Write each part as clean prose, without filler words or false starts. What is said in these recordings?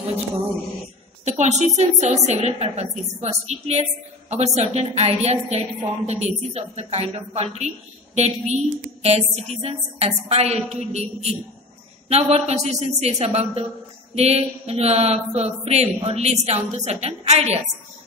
The Constitution serves several purposes. First, it lays out certain ideas that form the basis of the kind of country that we as citizens aspire to live in. Now, what Constitution says about they frame or list down the certain ideas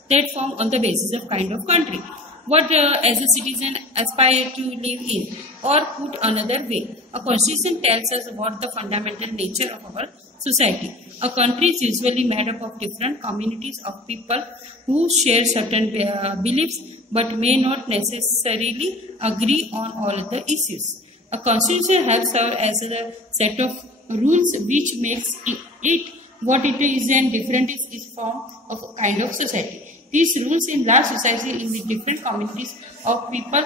that form on the basis of kind of country. What as a citizen aspire to live in, or put another way, a constitution tells us what the fundamental nature of our society. A country is usually made up of different communities of people who share certain beliefs but may not necessarily agree on all of the issues. A constitution helps us as a set of rules which makes it what it is and different is form of a kind of society. These rules in large society with different communities of people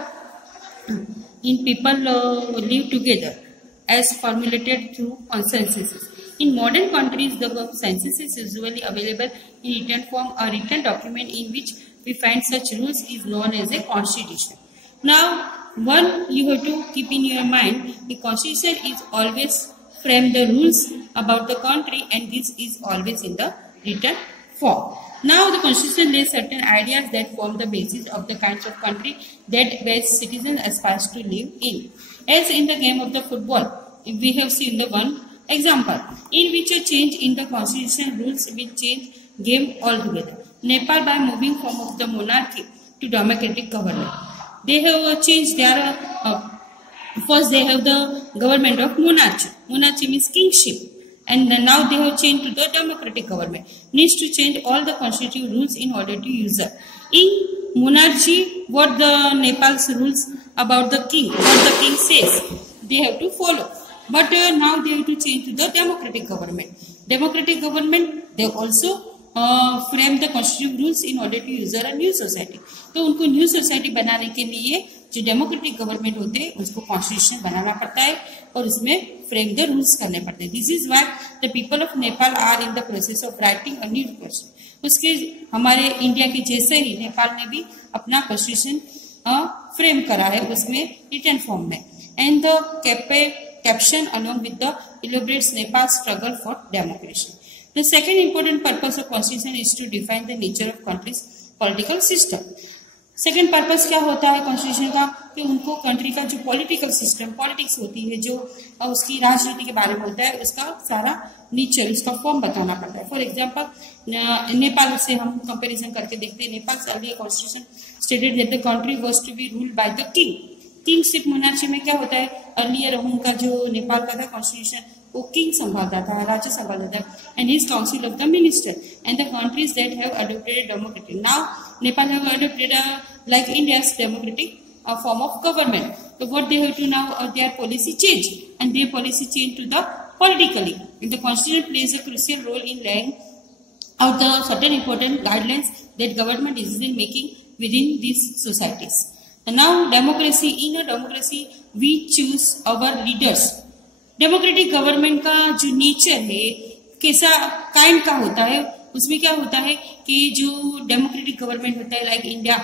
live together as formulated through consensuses. In modern countries, the consensus is usually available in written form. A written document in which we find such rules is known as a constitution. Now, one you have to keep in your mind, the constitution is always frame the rules about the country, and this is always in the written form. Now, the Constitution lays certain ideas that form the basis of the kinds of country that best citizens aspire to live in. As in the game of the football, we have seen the one example in which a change in the Constitution rules will change game altogether. Nepal, by moving from the monarchy to democratic government, they have changed their first they have the government of monarchy. Monarchy means kingship. And now they have changed to the democratic government. Needs to change all the constitutive rules in order to use it. In monarchy, what the Nepal's rules about the king, what the king says, they have to follow. But now they have to change to the democratic government. Democratic government, they also frame the constitutive rules in order to use a new society. तो उनको new society बनाने के लिए जो democratic government होते हैं उसको constitution बनाना पड़ता है और उसमें फ्रेम द रूल्स करने पड़ते हैं. This is why the people of Nepal are in the process of writing a new constitution. उसके हमारे इंडिया के जैसे ही नेपाल ने भी अपना कॉन्स्टिट्यूशन फ्रेम करा है उसमें रिटन फॉर्म में. And the caption along with the elaborates Nepal struggle for democracy. The second important purpose of constitution is to define the nature of country's political system. Second purpose क्या होता है constitution का कि उनको कंट्री का जो political system politics होती है जो उसकी राजनीति के बारे में होता है उसका सारा नेचर उसका फॉर्म बताना पड़ता है. फॉर एग्जांपल नेपाल से हम कंपैरिजन करके देखते हैं. Nepal earlier constitution stated that the country was to be ruled by the king. Kingship monarchy में क्या होता है अर्लियर उनका जो नेपाल का था कॉन्स्टिट्यूशन वो किंग संभालता था राज्य संभालता था and his council of the minister and the countries that have adopted democratic. Now Nepal have adopted like India's democratic form of government. So what they have to now their policy change and their policy change to the politically. And the constitution plays a crucial role in laying out the certain important guidelines that government is making within these societies. And now democracy, in a democracy we choose our leaders. Democratic government का जो nature है कैसा kind का होता है उसमें क्या होता है कि जो डेमोक्रेटिक गवर्नमेंट होता है लाइक इंडिया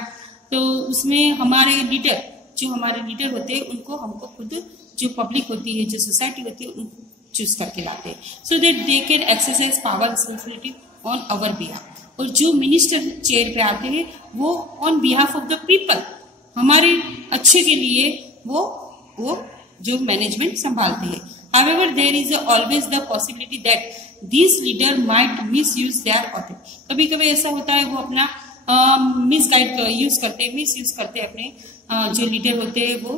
तो उसमें हमारे लीडर होते हैं उनको हमको खुद जो पब्लिक होती है जो सोसाइटी होती है उनको चूज करके लाते हैं so that they can exercise power responsibility on our behalf. और जो मिनिस्टर चेयर पे आते हैं वो on behalf of the people हमारे अच्छे के लिए वो जो मैनेजमेंट संभालते हैं. However, there is always the possibility that these leader might misuse their authority. कभी कभी ऐसा होता है वो अपना मिसगाइड यूज करते हैं मिस यूज करते हैं अपने जो लीडर होते हैं वो.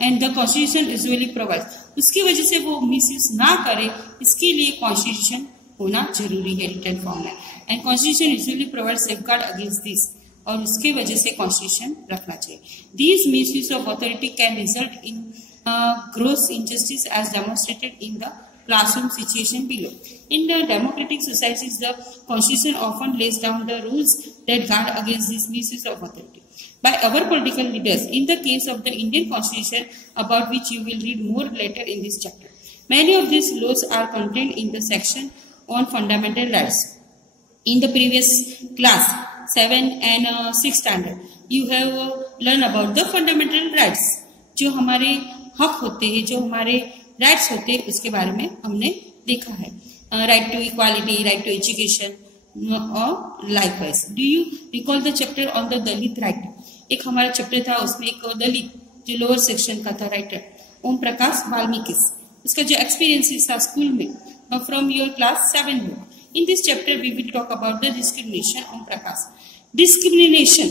And the constitution usually provides उसकी वजह से वो मिस यूज ना करे इसके लिए कॉन्स्टिट्यूशन होना जरूरी है रिटन फॉर्म में. And constitution usually provide safeguard against this और उसकी वजह से कॉन्स्टिट्यूशन रखना चाहिए. This miss use of authority can result in gross injustice as demonstrated in the classroom situation below. In the democratic societies, the constitution often lays down the rules that guard against this misuse of authority by our political leaders. In the case of the Indian constitution, about which you will read more later in this chapter, many of these laws are contained in the section on fundamental rights. In the previous class, 7 and 6 standard, you have learned about the fundamental rights. जो हमारे हक होते हैं जो हमारे rights होते हैं उसके बारे में हमने देखा है. right to equality, right to education, or likewise. Do you recall the chapter on the Dalit right? एक हमारा चैप्टर था, उसमें एक दलित जो लोअर सेक्शन का था राइटर ओम प्रकाश वाल्मीकि, उसका जो एक्सपीरियंस था स्कूल में from your class 7 book. In this chapter we will talk about the discrimination. Om Prakash. Discrimination.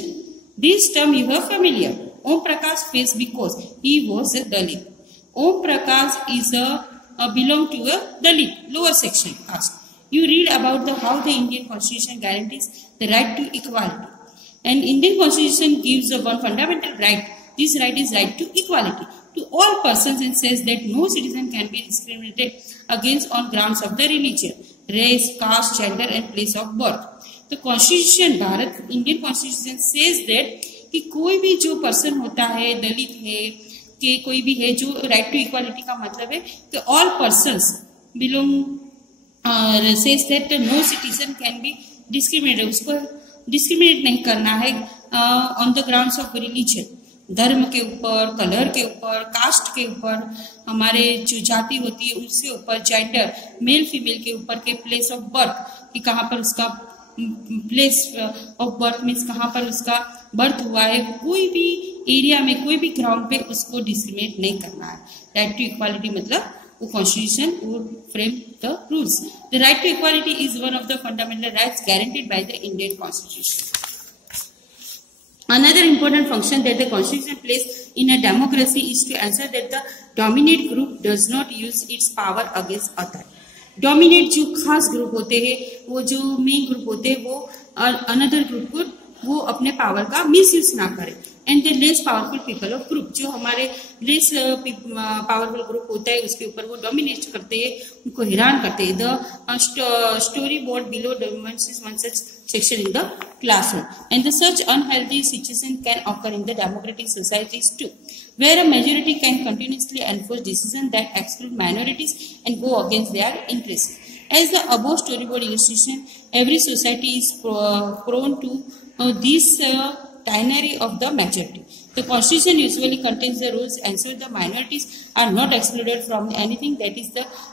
This term you are familiar. Om Prakash faced because he was a Dalit. Om Prakash is belong to a Dalit lower section caste. You read about how the Indian Constitution guarantees the right to equality. And Indian Constitution gives one fundamental right. This right is right to equality to all persons and says that no citizen can be discriminated against on grounds of the religion, race, caste, gender and place of birth. The Constitution, Bharat Indian Constitution says that कि कोई भी जो person होता है, दलित है कि कोई भी है, जो राइट टू इक्वालिटी का मतलब है कि all persons belong says that no citizen can be discriminated, उसको डिस्क्रिमिनेट नहीं करना है on the grounds of religion, धर्म के ऊपर, कलर के ऊपर, कास्ट के ऊपर, हमारे जो जाति होती है उसके ऊपर, जेंडर मेल फीमेल के ऊपर, के प्लेस ऑफ बर्थ कि कहाँ पर उसका प्लेस ऑफ बर्थ मीन्स कहाँ पर उसका बर्थ हुआ है, कोई भी एरिया में कोई भी ग्राउंड पे उसको डिस्क्रिमिनेट नहीं करना है. राइट टू इक्वालिटी मतलब वो कॉन्स्टिट्यूशन वो frame the rules. The right to equality is one of the fundamental rights guaranteed by the Indian constitution. Another important function that the Constitution plays in a democracy is to ensure that the dominant group does not use its power against other. Dominate जो खास group होते हैं, वो जो main group होते हैं, वो another group को वो अपने पावर का मिसयूज ना करे. And the less powerful people of group, जो हमारे लेस पावरफुल ग्रुप होता है उसके ऊपर वो डोमिनेट करते हैं, उनको हैरान करते हैं. The story board below demonstrates one such section in the classroom. And the such unhealthy situation can occur in the democratic societies too, where a majority can continuously enforce decisions that exclude minorities and go against their interests. As the above storyboard illustration, every society is prone to this tyranny of the majority. The Constitution usually contains the rules ensure the minorities are not excluded from anything that is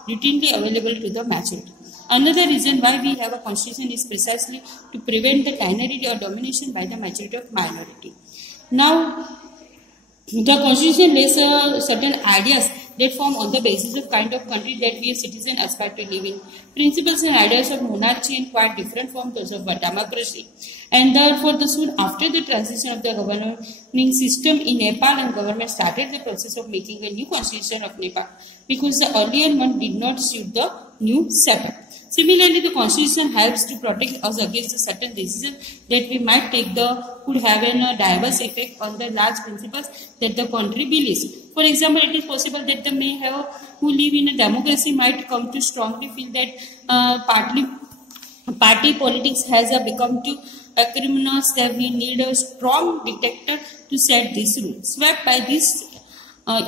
routinely available to the majority. Another reason why we have a Constitution is precisely to prevent the tyranny or domination by the majority of minority. Now, the Constitution lays certain ideas that form on the basis of kind of country that we as citizens aspire to live in. Principles and ideas of monarchy are quite different from those of a democracy. And therefore, soon after the transition of the governing system in Nepal, and government started the process of making a new constitution of Nepal because the earlier one did not suit the new setup. Similarly, the Constitution helps to protect us against certain decisions that we might take could have a diverse effect on the large principles that the country believes. For example, it is possible that the mayors who live in a democracy might come to strongly feel that party politics has become too acrimonious, that we need a strong dictator to set these rules. Swept by this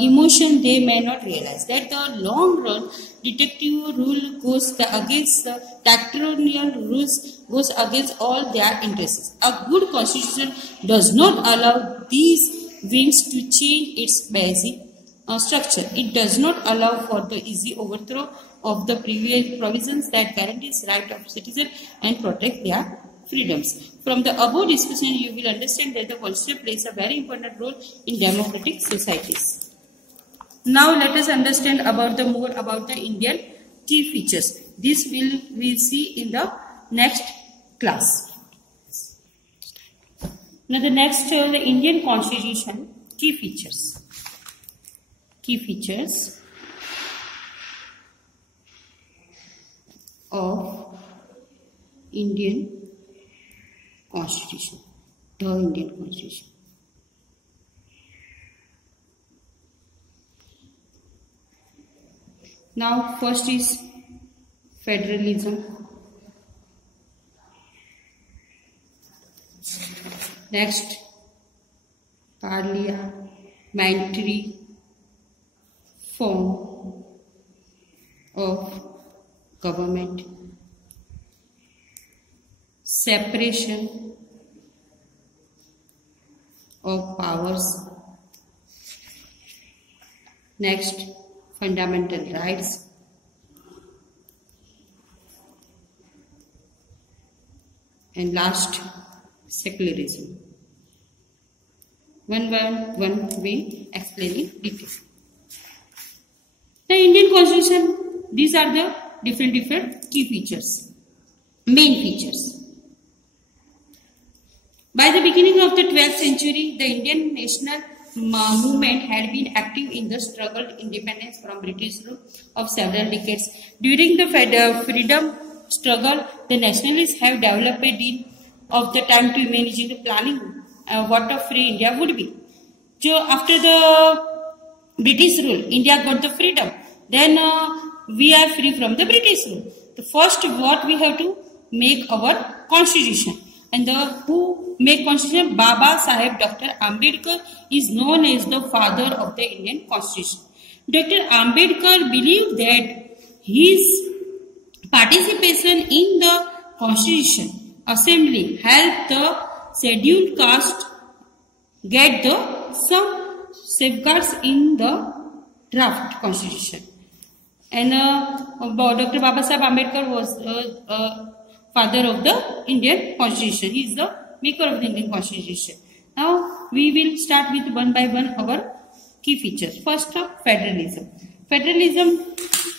emotion, they may not realize that the long run detective rule goes against the dictatorial rules, goes against all their interests. A good constitution does not allow these wings to change its basic structure. It does not allow for the easy overthrow of the previous provisions that guarantees right of citizens and protect their freedoms. From the above discussion, you will understand that the Constitution plays a very important role in democratic societies. Now let us understand more about the Indian key features. This we'll see in the next class. Now the next the Indian Constitution key features. Key features of Indian Constitution. The Indian Constitution. Now first is federalism. Next, parliamentary form of government. Separation of powers. Next, fundamental rights. and last secularism. One by one we explain in detail. The Indian Constitution, these are the different key features, main features. By the beginning of the 12th century, the Indian national movement had been active in the struggle to independence from British rule of several decades. During the freedom struggle, the nationalists have developed a deal of the time to imagine the planning what a free India would be. So after the British rule, India got the freedom. Then we are free from the British rule. The first, what we have to make our constitution. And who made constitution? Baba Saheb Dr. Ambedkar is known as the father of the Indian constitution. Dr. Ambedkar believed that his participation in the constitution assembly helped the scheduled caste get some safeguards in the draft constitution. And Dr. Baba Saheb Ambedkar was father of the Indian Constitution. He is the maker of the Indian Constitution. Now we will start with one by one our key features. First, federalism. Federalism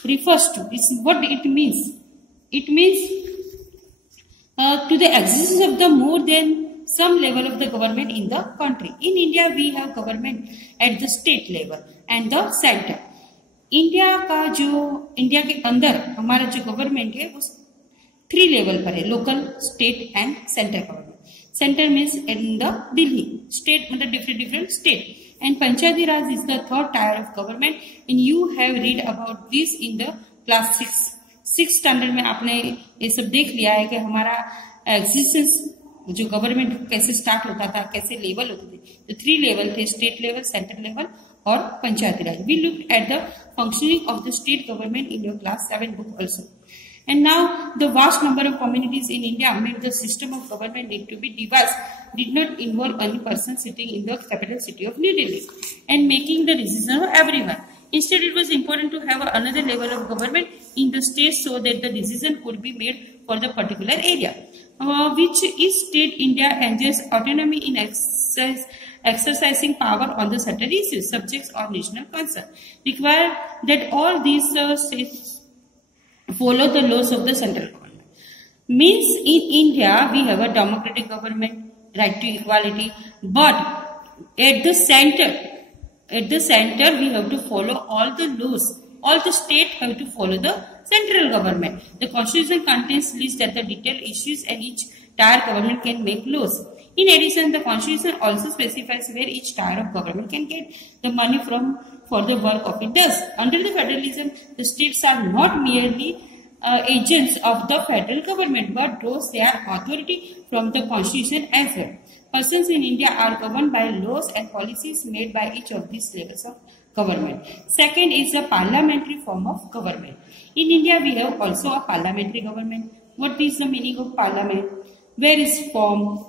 refers to what it means. It means to the existence of the more than some level of the government in the country. In India, we have government at the state level and the center. India के अंदर हमारा जो government है वो 3 level पर है, local, state and centre government. Centre means in the Delhi, state मतलब different state, and panchayati raj is the third tier of government. And you have read about this in the class 6 standard में. आपने ये सब देख लिया है कि हमारा एग्जिस्टेंस जो गवर्नमेंट कैसे स्टार्ट होता था, कैसे लेवल होते थे. तो 3 लेवल थे, स्टेट लेवल, सेंटर लेवल और panchayati raj. We looked at the functioning of the state government in your class 7 book also. And now the vast number of communities in India made the system of government need to be devised did not involve any person sitting in the capital city of New Delhi and making the decision of everyone. Instead, it was important to have another level of government in the state so that the decision could be made for the particular area, which is state. India enjoys autonomy in exercising power on the certain issues, subjects or national concern, require that all these states follow the laws of the central government. Means in India we have a democratic government, right to equality, but at the center we have to follow all the laws. All the state have to follow the central government. The constitution contains list at the detailed issues and each tier government can make laws. In addition, the constitution also specifies where each tier of government can get the money from for the work of it does. Under the federalism, the states are not merely agents of the federal government, but draws their authority from the constitution as well. Persons in India are governed by laws and policies made by each of these levels of government. Second is a parliamentary form of government. In India, we have also a parliamentary government. What is the meaning of parliament? Where is formed?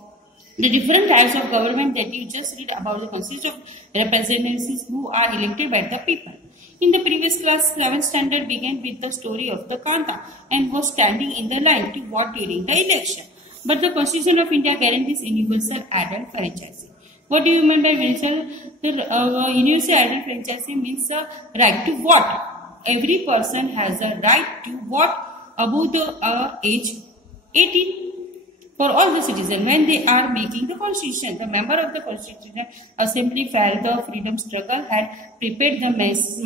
The different types of government that you just read about the consist of representatives who are elected by the people. In the previous class, 7th standard began with the story of the Kanta and was standing in the line to vote during the election. But the Constitution of India guarantees universal adult franchising. What do you mean by universal? The universal adult franchising means the right to vote. Every person has a right to vote above the age 18. For all the citizens, when they are making the constitution, the member of the constitutional assembly felt the freedom struggle had prepared the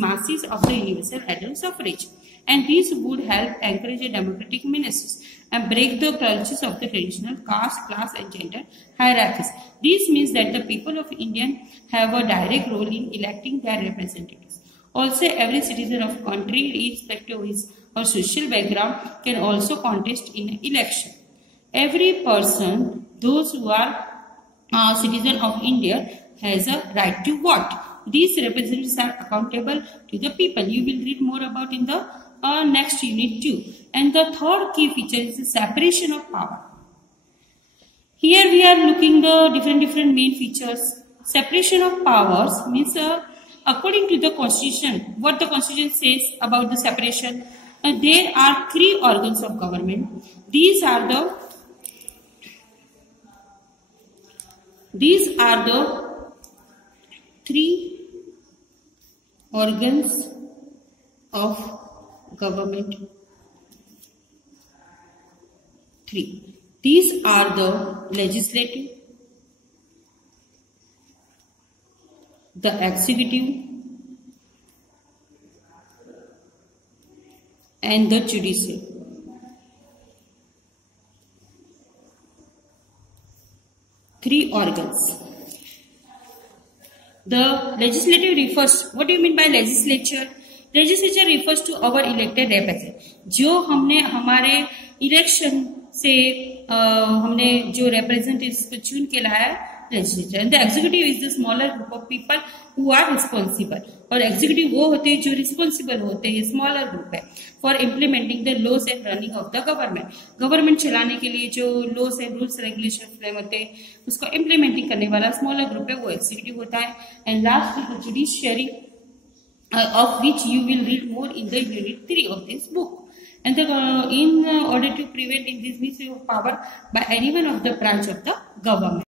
masses of the universal adult suffrage, and this would help encourage a democratic menaces and break the clutches of the traditional caste, class, and gender hierarchies. This means that the people of India have a direct role in electing their representatives. Also, every citizen of country, irrespective of his or social background, can also contest in an election. Every person, those who are citizen of India, has a right to vote. These representatives are accountable to the people. You will read more about in the next unit 2. And the third key feature is the separation of power. Here we are looking the different main features. Separation of powers means according to the constitution, what the constitution says about the separation, there are 3 organs of government. These are the These are the three organs of government. These are the legislative, the executive, and the judicial. Three organs. The legislative refers, what do you mean by legislature? Legislature refers to our elected representative. जो हमने हमारे election से हमने जो representatives को चुन के लाया legislature. And the executive is the smaller group of people who are responsible. और executive वो होते हैं जो responsible होते हैं, smaller group है for implementing the laws and running of the government. Government चलाने के लिए जो laws and rules regulations frame होते हैं उसको implementing करने वाला smaller group है वो executive होता है. And last is the judiciary, of which you will read more in the unit 3 of this book. And in order to prevent in this misuse of power by any one of the branch of the government.